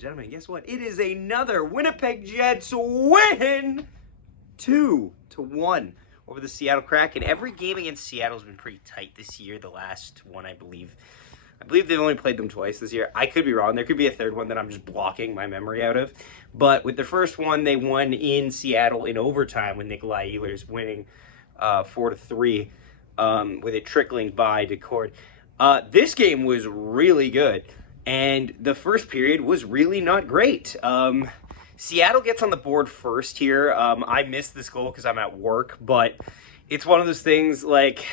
gentlemen, guess what? It is another Winnipeg Jets win! 2-1 over the Seattle Kraken. Every game against Seattle has been pretty tight this year. The last one, I believe they've only played them twice this year. I could be wrong. There could be a third one that I'm just blocking my memory out of. But with the first one, they won in Seattle in overtime with Nikolai Ehlers winning 4-3 with it trickling by Decord. This game was really good. And the first period was really not great. Seattle gets on the board first here. I missed this goal because I'm at work, but it's one of those things, like,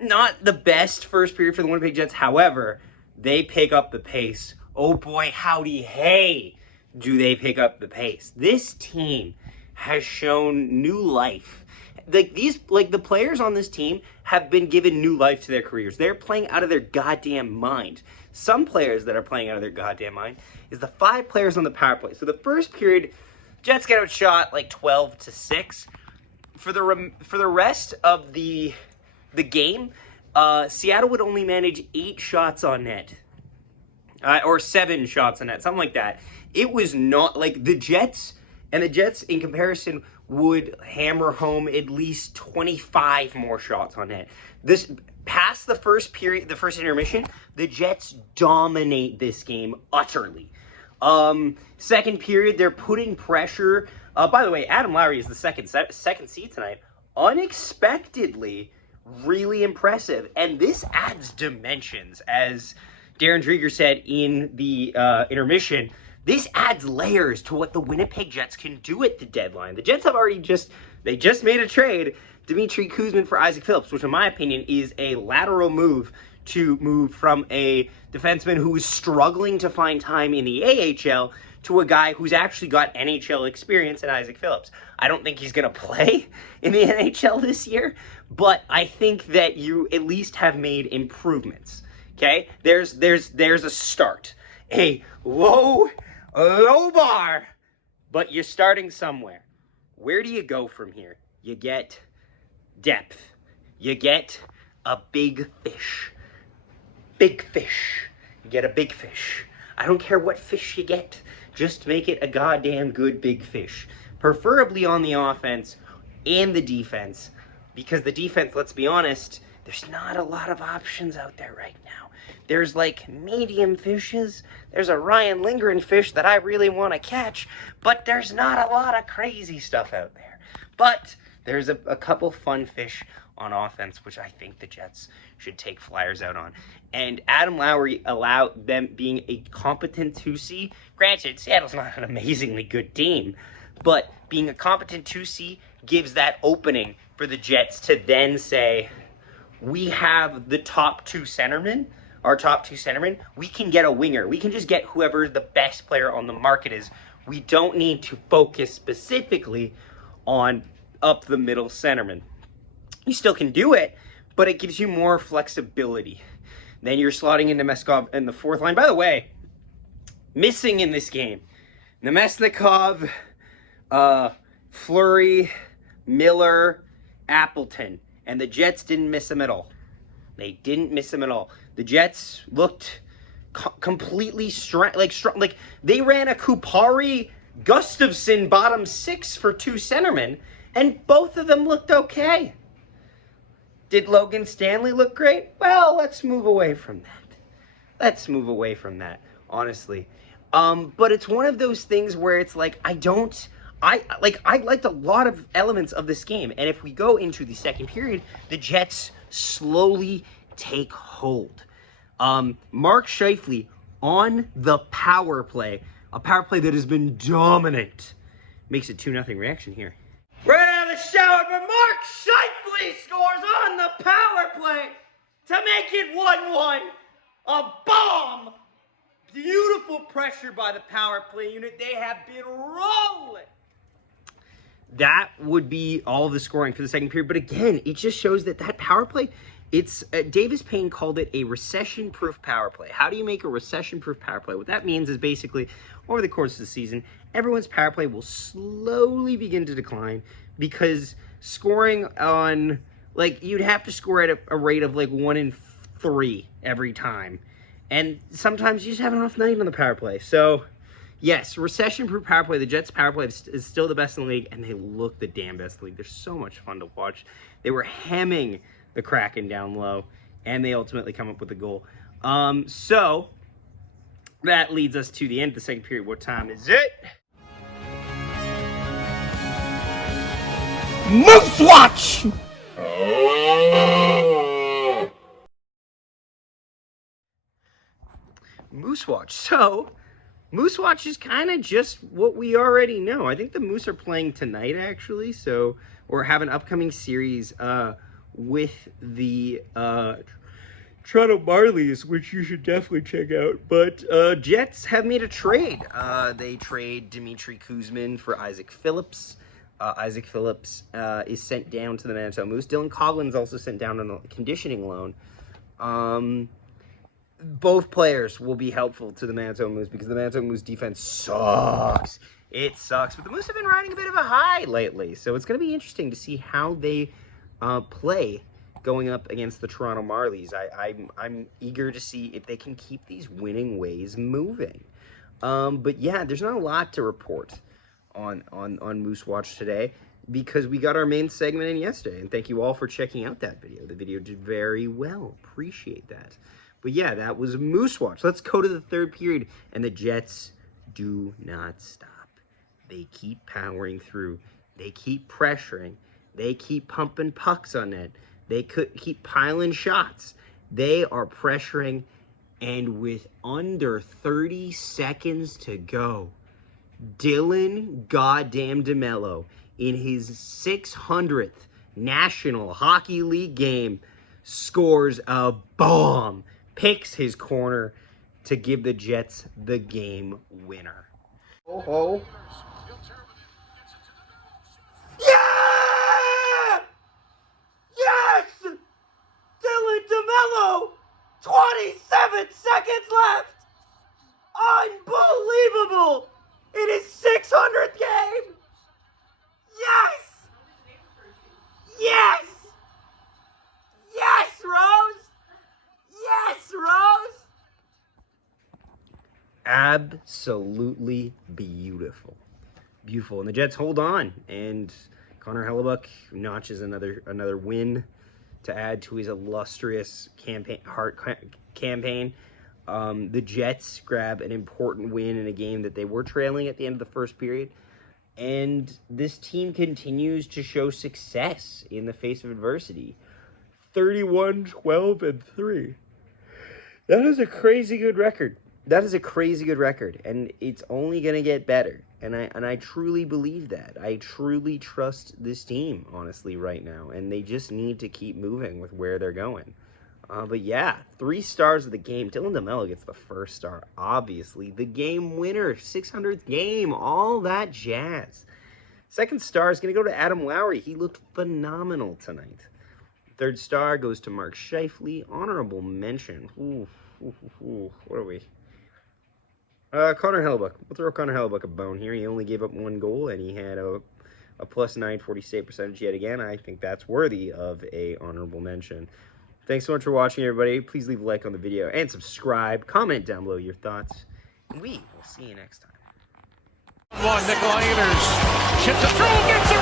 not the best first period for the Winnipeg Jets. However, they pick up the pace. Oh boy, howdy hey, do they pick up the pace. This team has shown new life. The players on this team have been given new life to their careers. They're playing out of their goddamn mind. Some players that are playing out of their goddamn mind is the 5 players on the power play. So the first period, Jets get outshot like 12-6. For the rest of the game, Seattle would only manage 8 shots on net. Or 7 shots on net, something like that. It was not like the Jets, and the Jets in comparison would hammer home at least 25 more shots on net. This past the first period, the first intermission, the Jets dominate this game utterly. Second period, they're putting pressure. By the way, Adam Lowry is the second seed tonight. Unexpectedly, really impressive, and this adds dimensions, as Darren Drieger said in the intermission. This adds layers to what the Winnipeg Jets can do at the deadline. The Jets have already just made a trade, Dmitry Kuzmin for Isaac Phillips, which in my opinion is a lateral move to move from a defenseman who is struggling to find time in the AHL to a guy who's actually got NHL experience in Isaac Phillips. I don't think he's going to play in the NHL this year, but I think that you at least have made improvements. Okay? There's a start. A low bar, but you're starting somewhere. Where do you go from here? You get depth. You get a big fish. Big fish. You get a big fish. I don't care what fish you get. Just make it a goddamn good big fish. Preferably on the offense and the defense. Because the defense, let's be honest, there's not a lot of options out there right now. There's like medium fishes. There's a Ryan Lindgren fish that I really want to catch, but there's not a lot of crazy stuff out there. But there's a couple fun fish on offense, which I think the Jets should take flyers out on. And Adam Lowry allowed them being a competent 2C. Granted, Seattle's not an amazingly good team, but being a competent 2C gives that opening for the Jets to then say, we have the top 2 centermen, our top 2 centermen, we can get a winger. We can just get whoever the best player on the market is. We don't need to focus specifically on up the middle centerman. You still can do it, but it gives you more flexibility. Then you're slotting into Meskov in the 4th line. By the way, missing in this game, Nemesnikov, Fleury, Miller, Appleton. And the Jets didn't miss him at all. They didn't miss him at all. The Jets looked completely strong. Like they ran a Kupari Gustafsson bottom 6 for 2 centermen, and both of them looked okay. Did Logan Stanley look great? Well, let's move away from that. Honestly. But it's one of those things where it's like, I liked a lot of elements of this game. And if we go into the second period, the Jets slowly take hold. Mark Scheifele on the power play, a power play that has been dominant, makes it 2-0 reaction here. Right out of the shower, but Mark Scheifele scores on the power play to make it 1-1. A bomb! Beautiful pressure by the power play unit. They have been rolling. That would be all the scoring for the second period. But again, it just shows that power play, it's Davis Payne called it a recession-proof power play. How do you make a recession-proof power play? What that means is basically, over the course of the season, everyone's power play will slowly begin to decline because scoring on, like, you'd have to score at a rate of like 1 in 3 every time. And sometimes you just have an off night on the power play. So, yes, recession-proof power play. The Jets' power play is still the best in the league, and they look the damn best in the league. They're so much fun to watch. They were hemming the Kraken down low, and they ultimately come up with a goal. So, that leads us to the end of the second period. What time is it? Moose Watch! Moose Watch. So, Moose Watch is kind of just what we already know. I think the Moose are playing tonight, actually. So, or have an upcoming series with the Toronto Marlies, which you should definitely check out. But Jets have made a trade. They trade Dmitry Kuzmin for Isaac Phillips. Isaac Phillips is sent down to the Manitoba Moose. Dylan Coughlin's also sent down on a conditioning loan. Both players will be helpful to the Manitoba Moose because the Manitoba Moose defense sucks. It sucks. But the Moose have been riding a bit of a high lately. So it's going to be interesting to see how they play going up against the Toronto Marlies. I'm eager to see if they can keep these winning ways moving. But yeah, there's not a lot to report on Moose Watch today because we got our main segment in yesterday. And thank you all for checking out that video. The video did very well. Appreciate that. But yeah, that was Moose Watch. Let's go to the third period. And the Jets do not stop. They keep powering through. They keep pressuring. They keep pumping pucks on net. They could keep piling shots. They are pressuring. And with under 30 seconds to go, Dylan goddamn Demelo, in his 600th National Hockey League game, scores a bomb. Picks his corner to give the Jets the game winner. Oh. Yeah! Yes! Dylan Demelo! 27 seconds left! Unbelievable! In his 600th game! Yes! Yes! Yes, Rose! Yes, Rose! Absolutely beautiful. Beautiful. And the Jets hold on. And Connor Hellebuck notches another win to add to his illustrious campaign. The Jets grab an important win in a game that they were trailing at the end of the first period. And this team continues to show success in the face of adversity. 31-12-3. That is a crazy good record. That is a crazy good record, and it's only going to get better. And I truly believe that. I truly trust this team, honestly, right now. And they just need to keep moving with where they're going. But yeah, 3 stars of the game. Dylan Demelo gets the first star, obviously. The game winner, 600th game, all that jazz. Second star is going to go to Adam Lowry. He looked phenomenal tonight. Third star goes to Mark Scheifele. Honorable mention. What are we? Connor Hellebuck. We'll throw Connor Hellebuck a bone here. He only gave up 1 goal, and he had a plus 940 save percentage yet again. I think that's worthy of a honorable mention. Thanks so much for watching, everybody. Please leave a like on the video and subscribe. Comment down below your thoughts. And we will see you next time. Nikolai Ehlers chips it through, gets it